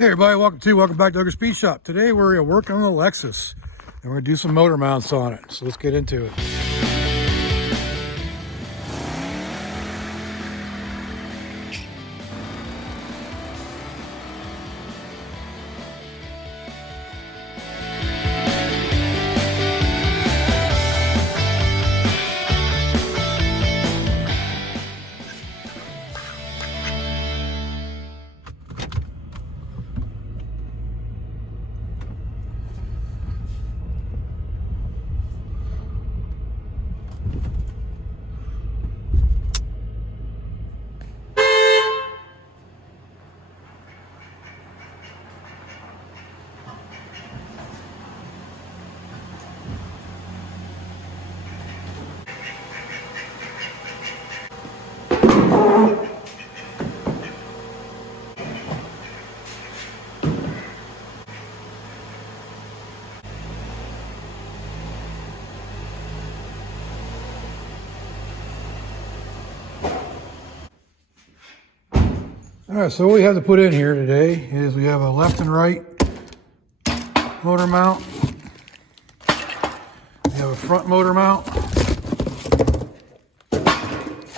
Hey everybody, welcome back to Doug's Speed Shop. Today we're working on the Lexus and we're gonna do some motor mounts on it. So let's get into it. All right, so what we have to put in here today is we have a left and right motor mount. We have a front motor mount.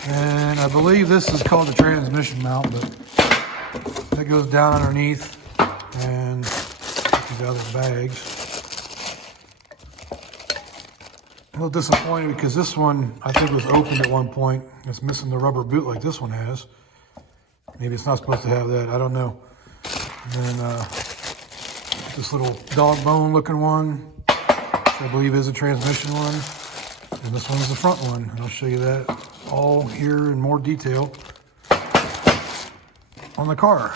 And I believe this is called the transmission mount, but it goes down underneath and these other bags. A little disappointed because this one I think was opened at one point. It's missing the rubber boot like this one has. Maybe it's not supposed to have that, I don't know. And then this little dog bone looking one, which I believe is a transmission one. And this one's the front one, and I'll show you that all here in more detail on the car.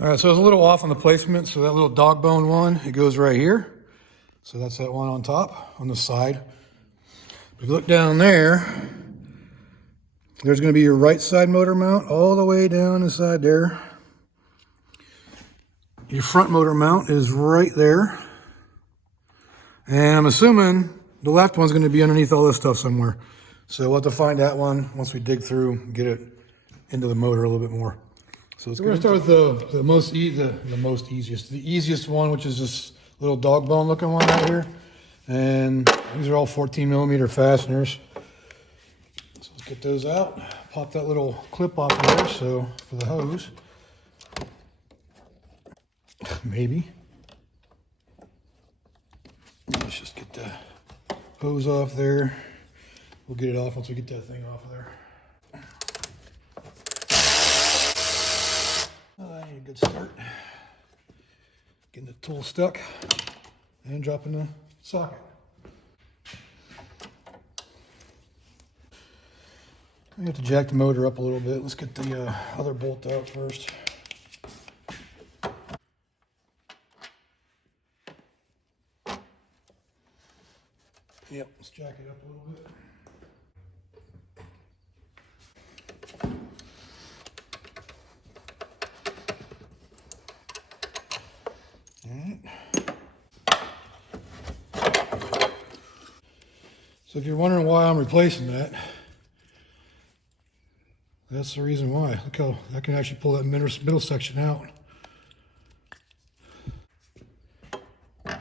All right, so I was a little off on the placement. So that little dog bone one, it goes right here. So that's that one on top, on the side. If you look down there, there's going to be your right side motor mount all the way down inside there. Your front motor mount is right there. And I'm assuming the left one's going to be underneath all this stuff somewhere. So we'll have to find that one once we dig through and get it into the motor a little bit more. So we're going to start with the easiest one, which is this little dog bone looking one right here. And these are all 14mm fasteners. So let's get those out. Pop that little clip off of there, so for the hose. Maybe. Let's just get the hose off there. We'll get it off once we get that thing off of there. Oh, I need a good start. Getting the tool stuck and dropping the socket. We have to jack the motor up a little bit. Let's get the other bolt out first. Yep, let's jack it up a little bit. So if you're wondering why I'm replacing that, that's the reason why. Look how I can actually pull that middle section out. I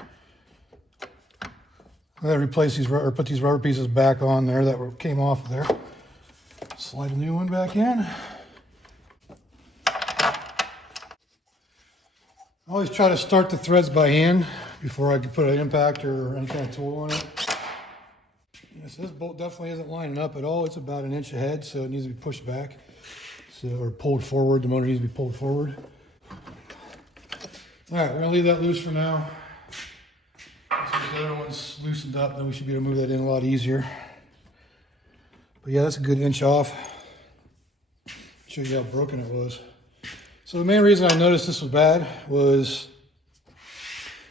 gotta replace these, or put these rubber pieces back on there that came off of there. Slide a new one back in. I always try to start the threads by hand before I can put an impactor or any kind of tool on it. Yes, this bolt definitely isn't lining up at all. It's about an inch ahead, so it needs to be pushed back. Or pulled forward. The motor needs to be pulled forward. All right, we're gonna leave that loose for now. So the other one's loosened up, then we should be able to move that in a lot easier. But yeah, that's a good inch off. Show you how broken it was. So the main reason I noticed this was bad was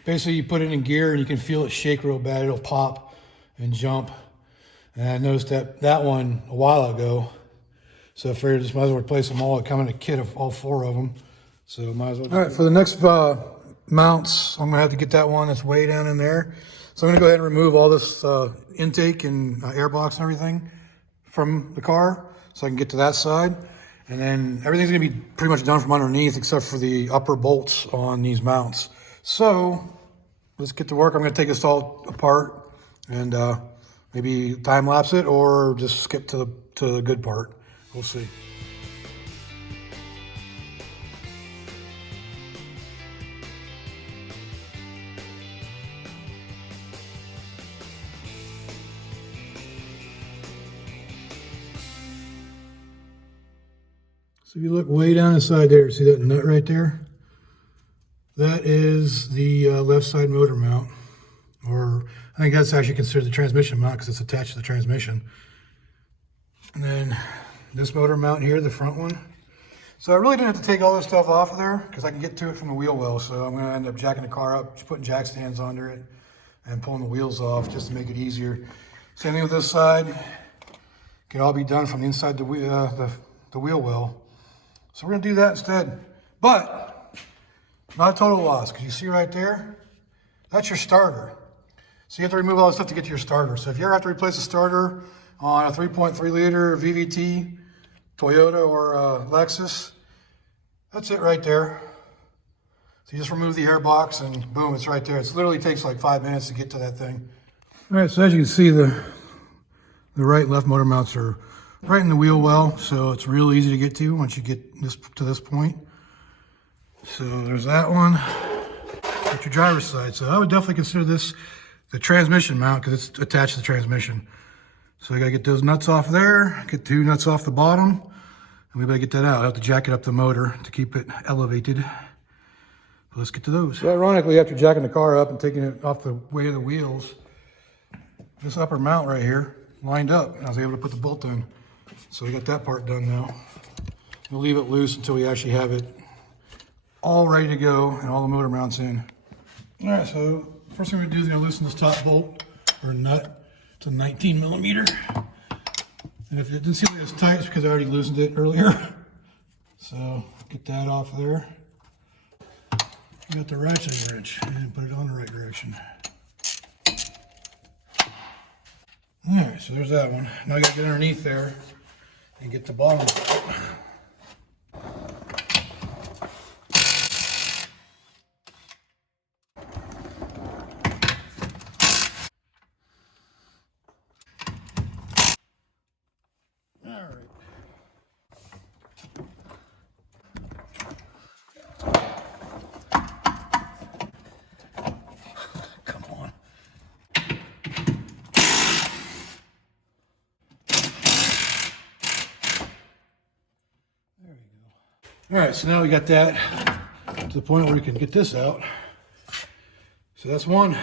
basically you put it in gear and you can feel it shake real bad. It'll pop and jump. And I noticed that one a while ago. So I figured I just might as well replace them all. It come in a kit of all 4 of them. So might as well. All right, for the next mounts, I'm gonna have to get that one that's way down in there. So I'm gonna go ahead and remove all this intake and air box and everything from the car so I can get to that side. And then everything's gonna be pretty much done from underneath except for the upper bolts on these mounts. So let's get to work. I'm gonna take this all apart and maybe time lapse it or just skip to the good part. We'll see. So if you look way down inside there, see that nut right there? That is the left side motor mount, or I think that's actually considered the transmission mount because it's attached to the transmission. And then this motor mount here, the front one. So I really didn't have to take all this stuff off of there because I can get to it from the wheel well. So I'm gonna end up jacking the car up, just putting jack stands under it and pulling the wheels off just to make it easier. Same thing with this side. Can all be done from the inside the wheel well. So we're gonna do that instead. But not a total loss, because you see right there, that's your starter. So you have to remove all this stuff to get to your starter. So if you ever have to replace a starter on a 3.3 liter VVT, Toyota or Lexus, that's it right there. So you just remove the air box and boom, it's right there. It literally takes like 5 minutes to get to that thing. All right, so as you can see, the right and left motor mounts are right in the wheel well, so it's real easy to get to once you get to this point. So there's that one at your driver's side. So I would definitely consider this the transmission mount because it's attached to the transmission. So I gotta get those nuts off there, get 2 nuts off the bottom, and we better get that out. I have to jack it up the motor to keep it elevated. But let's get to those. So ironically, after jacking the car up and taking it off the way of the wheels, this upper mount right here lined up, and I was able to put the bolt in. So we got that part done now. We'll leave it loose until we actually have it all ready to go and all the motor mounts in. All right, so first thing we're gonna do is gonna loosen this top bolt or nut to 19 millimeter. And if it didn't seem like it's tight, it's because I already loosened it earlier. So get that off there. We got the ratcheting wrench and put it on the right direction. All right, so there's that one. Now I gotta get underneath there and get the bottom. All right, so now we got that to the point where we can get this out. So that's one.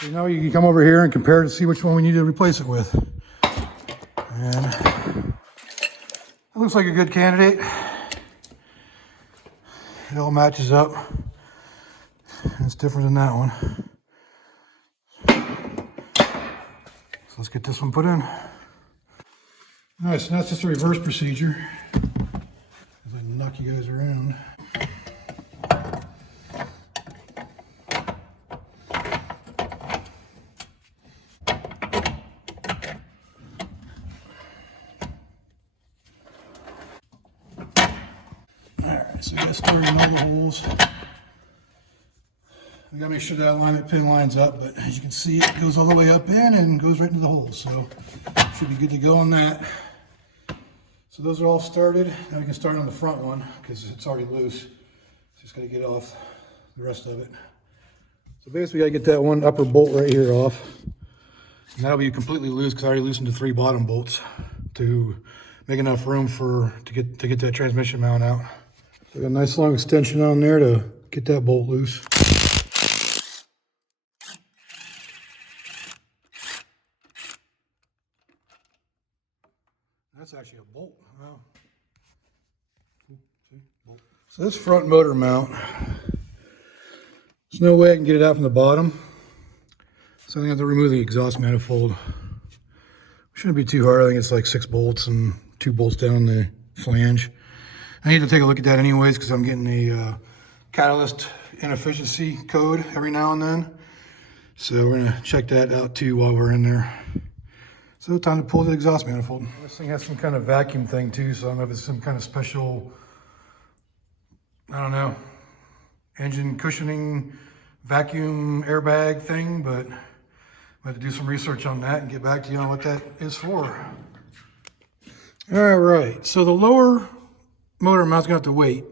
So now you can come over here and compare to see which one we need to replace it with. And it looks like a good candidate. It all matches up. It's different than that one. So let's get this one put in. All right, so that's just a reverse procedure as I knock you guys around. All right, so we got started in all the holes. We gotta make sure that alignment pin lines up, but as you can see, it goes all the way up in and goes right into the hole. So should be good to go on that. So those are all started. Now we can start on the front one because it's already loose. Just got to get off the rest of it. So basically, I got to get that one upper bolt right here off. And that'll be completely loose because I already loosened the 3 bottom bolts to make enough room to get that transmission mount out. So I got a nice long extension on there to get that bolt loose. That's actually a bolt. Wow. See? Bolt. So this front motor mount, there's no way I can get it out from the bottom. So I'm gonna have to remove the exhaust manifold. Shouldn't be too hard. I think it's like 6 bolts and 2 bolts down the flange. I need to take a look at that anyways because I'm getting a catalyst inefficiency code every now and then. So we're gonna check that out too while we're in there. So time to pull the exhaust manifold. This thing has some kind of vacuum thing too, so I don't know if it's some kind of special, I don't know, engine cushioning vacuum airbag thing, but I have to do some research on that and get back to you on what that is for. All right, so the lower motor mount's gonna have to wait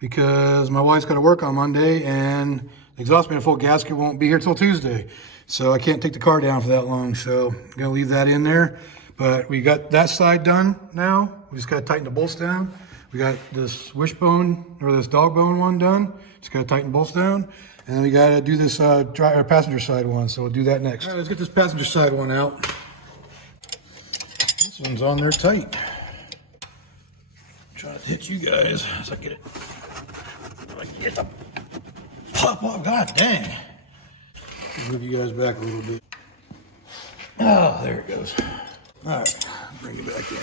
because my wife's gotta work on Monday and the exhaust manifold gasket won't be here till Tuesday. So I can't take the car down for that long, so I'm gonna leave that in there. But we got that side done now. We just gotta tighten the bolts down. We got this wishbone, or this dog bone one done. Just gotta tighten bolts down. And then we gotta do this passenger side one, so we'll do that next. All right, let's get this passenger side one out. This one's on there tight. Trying to hit you guys as I get it. If I can get the pop off, god dang. Move you guys back a little bit. Oh, there it goes. All right, bring it back in.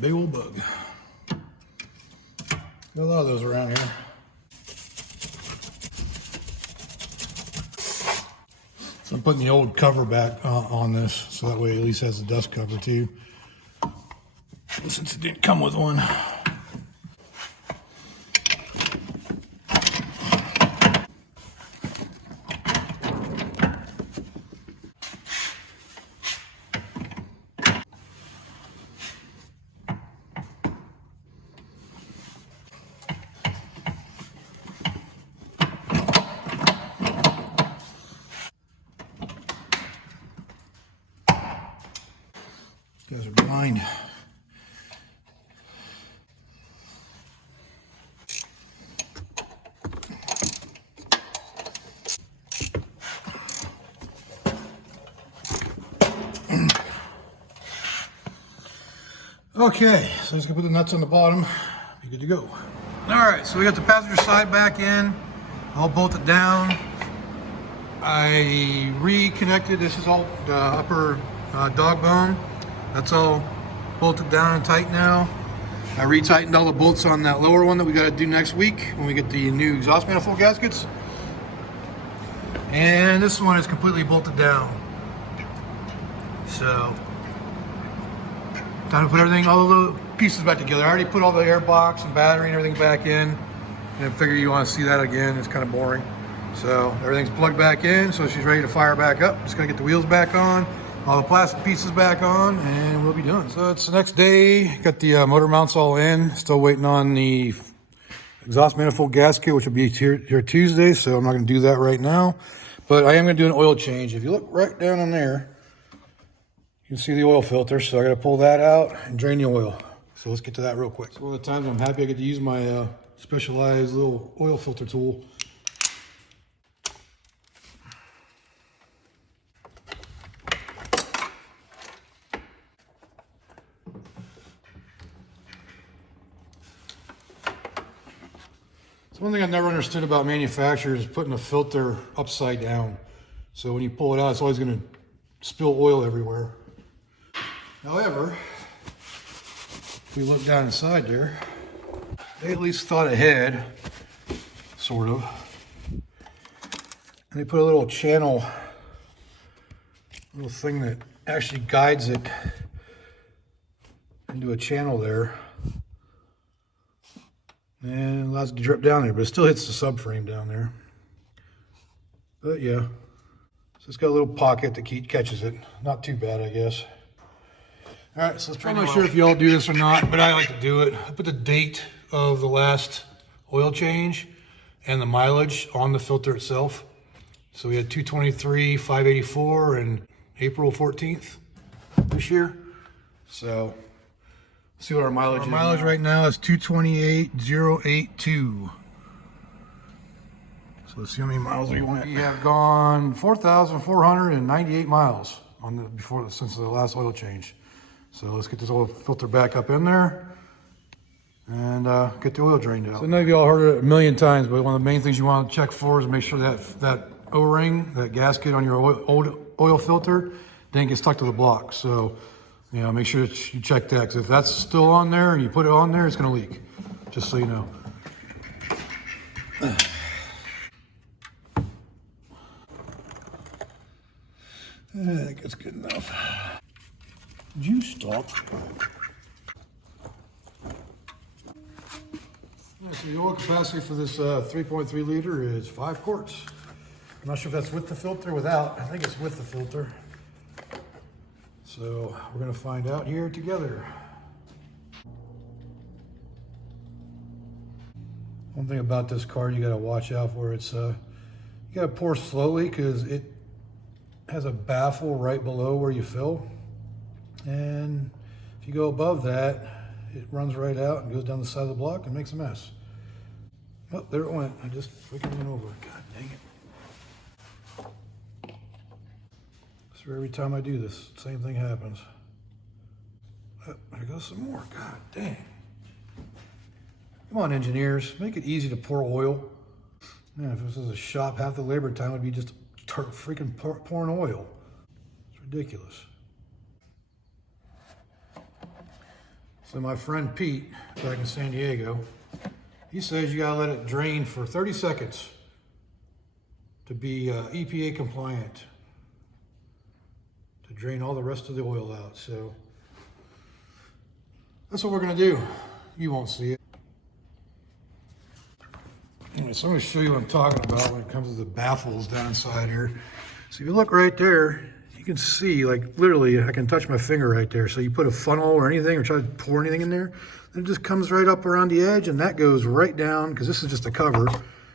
Big old bug. Got a lot of those around here. So I'm putting the old cover back on this, so that way it at least has the dust cover too. Since it didn't come with one. You guys are blind. Okay, so let's go put the nuts on the bottom. Be good to go. All right, so we got the passenger side back in, all bolted down. I reconnected. This is all the upper dog bone. That's all bolted down and tight now. I retightened all the bolts on that lower one that we got to do next week when we get the new exhaust manifold gaskets. And this one is completely bolted down. So, time to put everything, all the pieces back together. I already put all the air box and battery and everything back in. And I figure you want to see that again. It's kind of boring. So everything's plugged back in, so she's ready to fire back up. Just gotta get the wheels back on, all the plastic pieces back on, and we'll be done. So it's the next day, got the motor mounts all in. Still waiting on the exhaust manifold gasket, which will be here Tuesday, so I'm not gonna do that right now. But I am gonna do an oil change. If you look right down on there, you can see the oil filter, so I gotta pull that out and drain the oil. So let's get to that real quick. So one of the times I'm happy I get to use my specialized little oil filter tool. One thing I've never understood about manufacturers is putting a filter upside down. So when you pull it out, it's always going to spill oil everywhere. However, if we look down inside there, they at least thought ahead, sort of. And they put a little channel, little thing that actually guides it into a channel there. And allows it to drip down there, but it still hits the subframe down there. But yeah, so it's got a little pocket that catches it. Not too bad, I guess. All right, so let's try. I'm not sure if y'all do this or not, but I like to do it. I put the date of the last oil change and the mileage on the filter itself. So we had 223, 584, and April 14th this year. So see what our mileage is. Our mileage right now is 228,082. So let's see how many miles we went. We have gone 4,498 miles on the since the last oil change. So let's get this oil filter back up in there and get the oil drained out. So I know you all heard it a million times, but one of the main things you want to check for is make sure that O-ring, that gasket on your oil filter, didn't get stuck to the block. So, you know, make sure that you check that, because if that's still on there and you put it on there, it's going to leak, just so you know. I think it's good enough. Did you stop? Yeah, so the oil capacity for this 3.3 liter is 5 quarts. I'm not sure if that's with the filter or without. I think it's with the filter. So we're going to find out here together. One thing about this car you got to watch out for, it's you got to pour slowly because it has a baffle right below where you fill. And if you go above that, it runs right out and goes down the side of the block and makes a mess. Oh, there it went. I just freaking went over it. God dang it. So every time I do this, same thing happens. Oh, there goes some more. God dang. Come on, engineers. Make it easy to pour oil. Man, if this was a shop, half the labor time would be just freaking pouring oil. It's ridiculous. So my friend Pete, back in San Diego, he says you gotta let it drain for 30 seconds to be EPA compliant, to drain all the rest of the oil out. So that's what we're gonna do. You won't see it. Anyway, so I'm gonna show you what I'm talking about when it comes to the baffles down inside here. So if you look right there, you can see, like, literally, I can touch my finger right there. So you put a funnel or anything or try to pour anything in there, then it just comes right up around the edge, and that goes right down, because this is just a cover.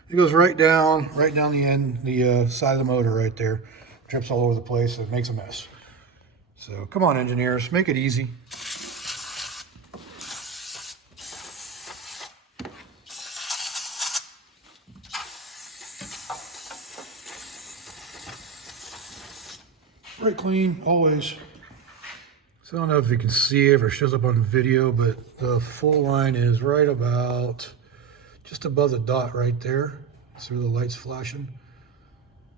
It goes right down the end, the side of the motor right there. Drips all over the place, it makes a mess. So come on, engineers, make it easy. Right clean, always. So I don't know if you can see it or it shows up on video, but the full line is right about just above the dot right there. See where the light's flashing?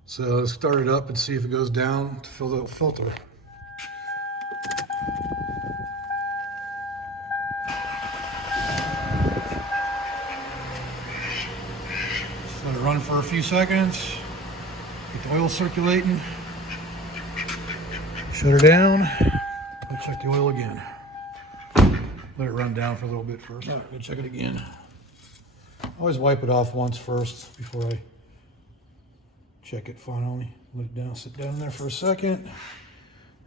So let's start it up and see if it goes down to fill the filter. Just let it run for a few seconds. Get the oil circulating. Shut her down. Let's check the oil again. Let it run down for a little bit first. All right, we'll check it again. Always wipe it off once first before I check it finally. Let it down, sit down there for a second.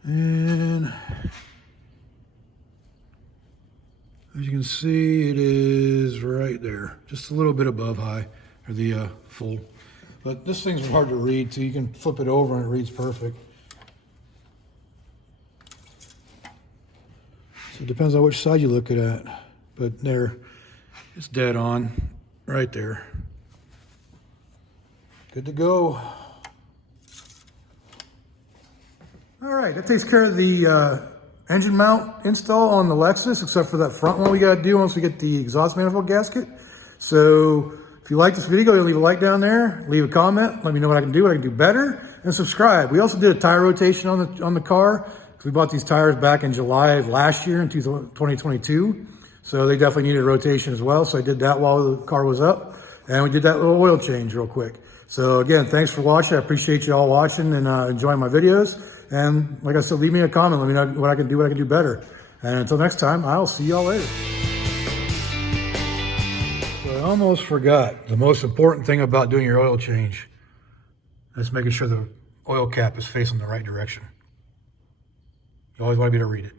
And as you can see, it is right there. Just a little bit above high, or the full. But this thing's hard to read, so you can flip it over and it reads perfect. So it depends on which side you look at, but there, it's dead on, right there. Good to go. All right, that takes care of the engine mount install on the Lexus, except for that front one we gotta do once we get the exhaust manifold gasket. So if you like this video, leave a like down there, leave a comment, let me know what I can do better, and subscribe. We also did a tire rotation on the car. We bought these tires back in July of last year in 2022. So they definitely needed a rotation as well. So I did that while the car was up, and we did that little oil change real quick. So again, thanks for watching. I appreciate you all watching and enjoying my videos. And like I said, leave me a comment. Let me know what I can do better. And until next time, I'll see y'all later. So I almost forgot the most important thing about doing your oil change. That's making sure the oil cap is facing the right direction. You always want to be able to read it.